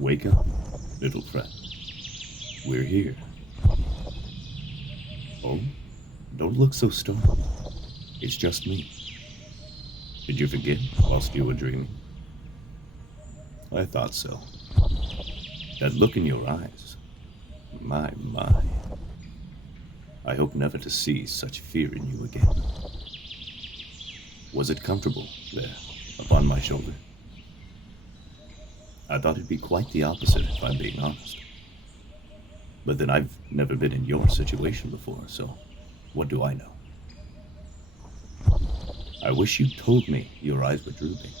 Wake up, little friend. We're here. Oh, don't look so startled. It's just me. Did you forget whilst you were dreaming? I thought so. That look in your eyes. My, my. I hope never to see such fear in you again. Was it comfortable there, upon my shoulder? I thought it'd be quite the opposite, if I'm being honest. But then I've never been in your situation before, so what do I know? I wish you'd told me your eyes were drooping.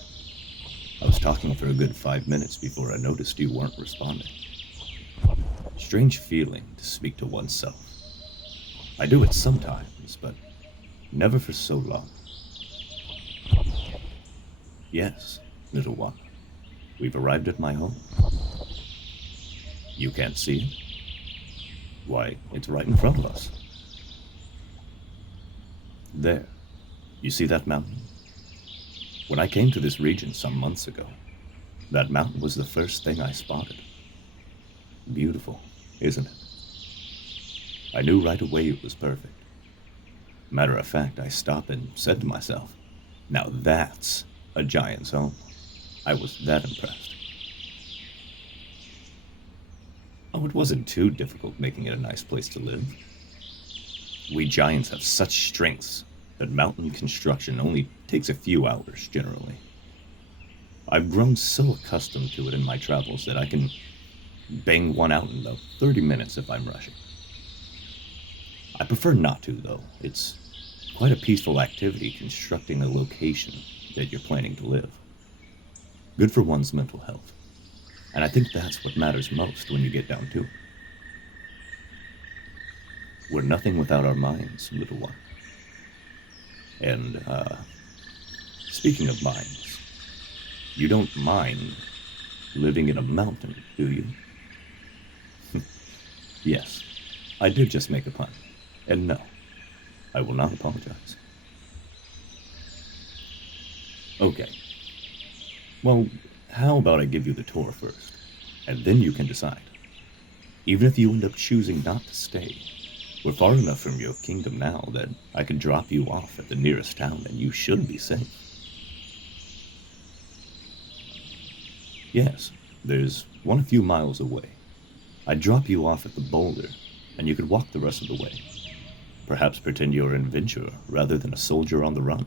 I was talking for a good 5 minutes before I noticed you weren't responding. Strange feeling to speak to oneself. I do it sometimes, but never for so long. Yes, little one, we've arrived at my home. You can't see it? Why, it's right in front of us. There, you see that mountain? When I came to this region some months ago, that mountain was the first thing I spotted. Beautiful, isn't it? I knew right away it was perfect. Matter of fact, I stopped and said to myself, now that's a giant's home. I was that impressed. Oh, it wasn't too difficult making it a nice place to live. We giants have such strengths that mountain construction only takes a few hours, generally. I've grown so accustomed to it in my travels that I can bang one out in about 30 minutes if I'm rushing. I prefer not to, though. It's quite a peaceful activity constructing a location that you're planning to live. Good for one's mental health. And I think that's what matters most when you get down to it. We're nothing without our minds, little one. And, speaking of minds, you don't mind living in a mountain, do you? Yes, I did just make a pun. And no, I will not apologize. Okay. Well, how about I give you the tour first, and then you can decide. Even if you end up choosing not to stay, we're far enough from your kingdom now that I can drop you off at the nearest town and you should be safe. Yes, there's one a few miles away. I'd drop you off at the boulder, and you could walk the rest of the way. Perhaps pretend you're an adventurer rather than a soldier on the run.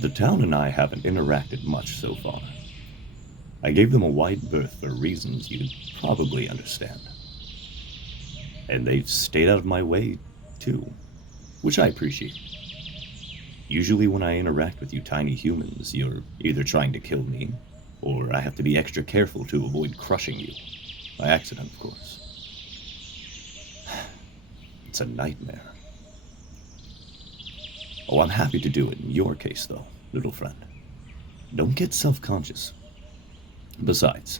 The town and I haven't interacted much so far. I gave them a wide berth for reasons you'd probably understand. And they've stayed out of my way, too, which I appreciate. Usually when I interact with you tiny humans, you're either trying to kill me, or I have to be extra careful to avoid crushing you. By accident, of course. It's a nightmare. Oh, I'm happy to do it in your case, though, little friend. Don't get self-conscious. Besides,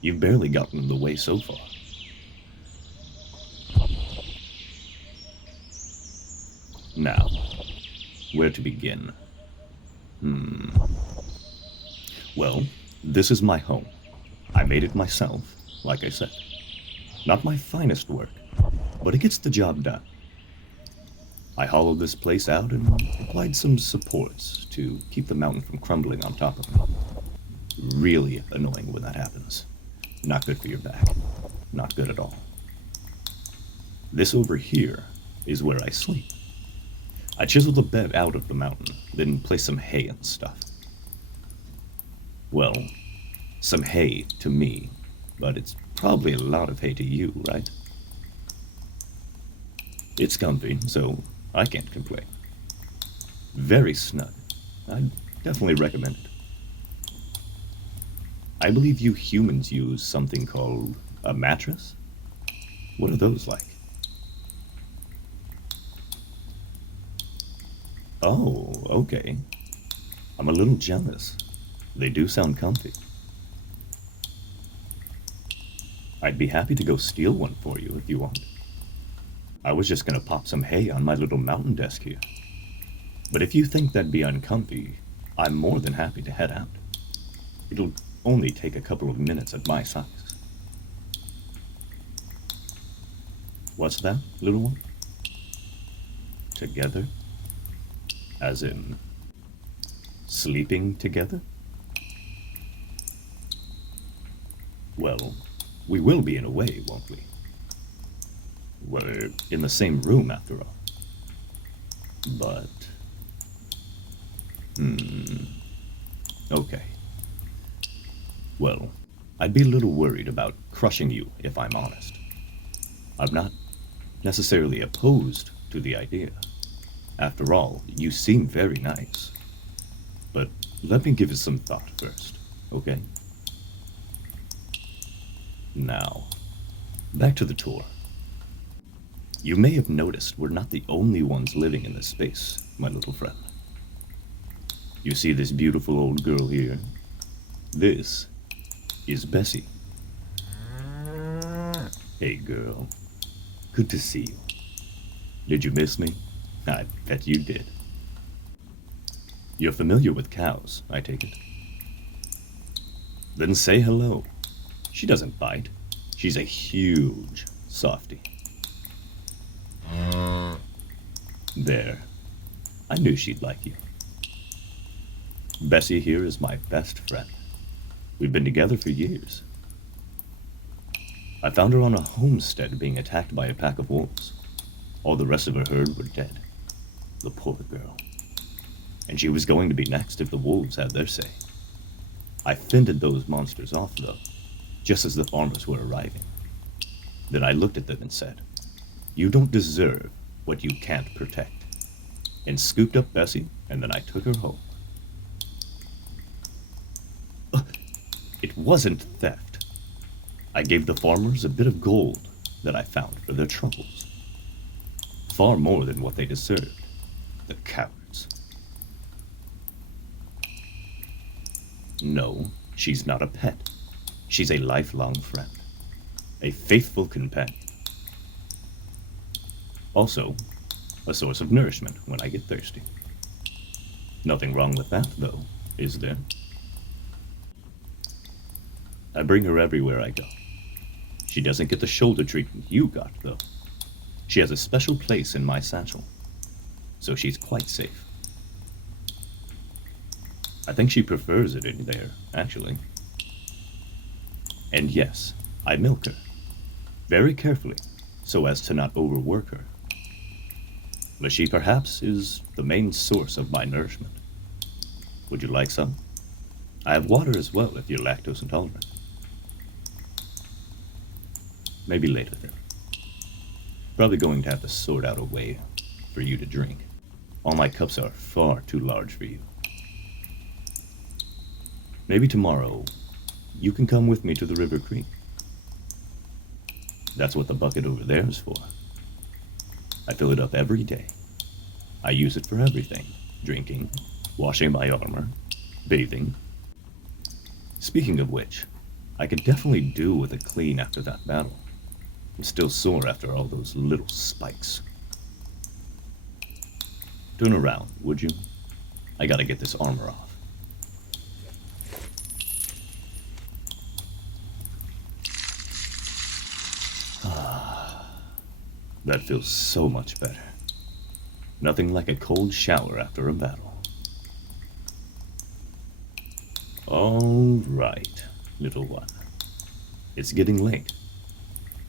you've barely gotten in the way so far. Now, where to begin? Well, this is my home. I made it myself, like I said. Not my finest work, but it gets the job done. I hollowed this place out and applied some supports to keep the mountain from crumbling on top of me. Really annoying when that happens. Not good for your back. Not good at all. This over here is where I sleep. I chiseled a bed out of the mountain, then placed some hay and stuff. Well, some hay to me, but it's probably a lot of hay to you, right? It's comfy, so I can't complain. Very snug. I'd definitely recommend it. I believe you humans use something called a mattress? What are those like? Oh, okay. I'm a little jealous. They do sound comfy. I'd be happy to go steal one for you if you want. I was just gonna pop some hay on my little mountain desk here. But if you think that'd be uncomfy, I'm more than happy to head out. It'll only take a couple of minutes at my size. What's that, little one? Together? As in, sleeping together? Well, we will be in a way, won't we? We're in the same room after all. But... Okay. Well, I'd be a little worried about crushing you, if I'm honest. I'm not necessarily opposed to the idea. After all, you seem very nice. But let me give it some thought first, okay? Now, back to the tour. You may have noticed we're not the only ones living in this space, my little friend. You see this beautiful old girl here? This is Bessie. Hey girl, good to see you. Did you miss me? I bet you did. You're familiar with cows, I take it. Then say hello. She doesn't bite. She's a huge softie. There. I knew she'd like you. Bessie here is my best friend. We've been together for years. I found her on a homestead being attacked by a pack of wolves. All the rest of her herd were dead. The poor girl. And she was going to be next if the wolves had their say. I fended those monsters off, though, just as the farmers were arriving. Then I looked at them and said, "You don't deserve what you can't protect," and scooped up Bessie, and then I took her home. It wasn't theft. I gave the farmers a bit of gold that I found for their troubles. Far more than what they deserved. The cowards. No, she's not a pet. She's a lifelong friend. A faithful companion. Also, a source of nourishment when I get thirsty. Nothing wrong with that, though, is there? I bring her everywhere I go. She doesn't get the shoulder treatment you got, though. She has a special place in my satchel, so she's quite safe. I think she prefers it in there, actually. And yes, I milk her, very carefully, so as to not overwork her. But she perhaps is the main source of my nourishment. Would you like some? I have water as well if you're lactose intolerant. Maybe later then. Probably going to have to sort out a way for you to drink. All my cups are far too large for you. Maybe tomorrow, you can come with me to the River Creek. That's what the bucket over there is for. I fill it up every day. I use it for everything. Drinking, washing my armor, bathing. Speaking of which, I could definitely do with a clean after that battle. I'm still sore after all those little spikes. Turn around, would you? I gotta get this armor off. That feels so much better. Nothing like a cold shower after a battle. All right, little one. It's getting late.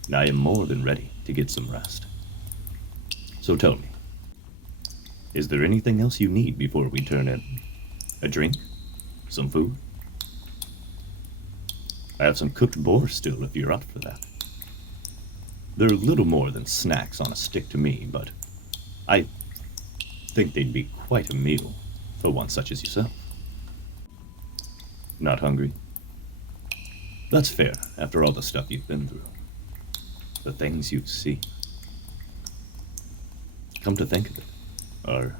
And I am more than ready to get some rest. So tell me, is there anything else you need before we turn in? A drink? Some food? I have some cooked boar still if you're up for that. They're a little more than snacks on a stick to me, but I think they'd be quite a meal for one such as yourself. Not hungry? That's fair after all the stuff you've been through. The things you've seen. Come to think of it, are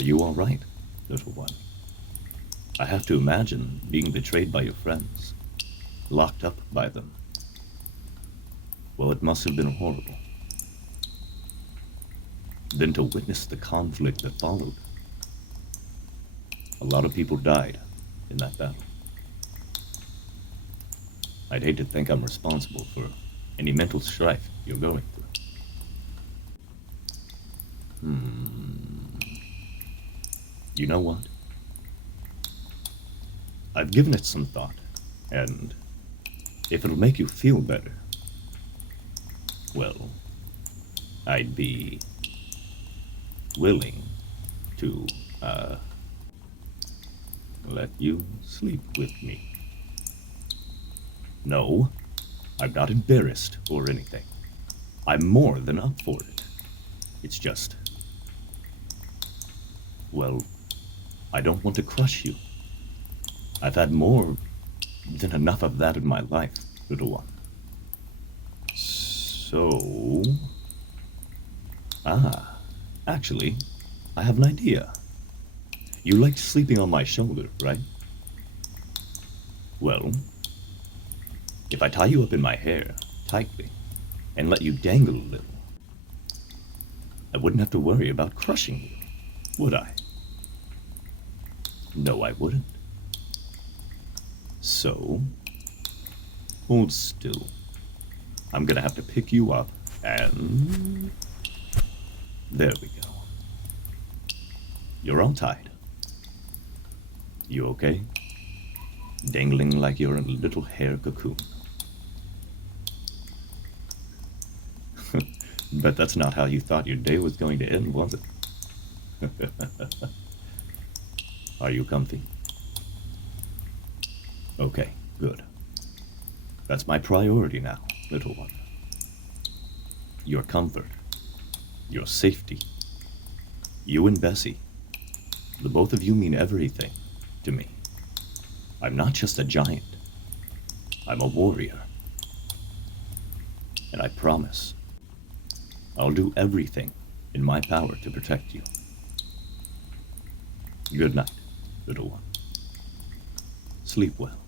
you all right, little one? I have to imagine being betrayed by your friends, locked up by them. Well, it must have been horrible. Then to witness the conflict that followed. A lot of people died, in that battle. I'd hate to think I'm responsible for any mental strife you're going through. You know what? I've given it some thought, and if it'll make you feel better, well, I'd be willing to, let you sleep with me. No, I'm not embarrassed or anything. I'm more than up for it. It's just, well, I don't want to crush you. I've had more than enough of that in my life, little one. So... actually, I have an idea. You liked sleeping on my shoulder, right? Well, if I tie you up in my hair, tightly, and let you dangle a little, I wouldn't have to worry about crushing you, would I? No, I wouldn't. So, hold still. I'm gonna have to pick you up, and... there we go. You're all tied. You okay? Dangling like you're in a little hair cocoon. Bet that's not how you thought your day was going to end, was it? Are you comfy? Okay, good. That's my priority now, little one. Your comfort. Your safety. You and Bessie. The both of you mean everything to me. I'm not just a giant. I'm a warrior. And I promise, I'll do everything in my power to protect you. Good night, little one. Sleep well.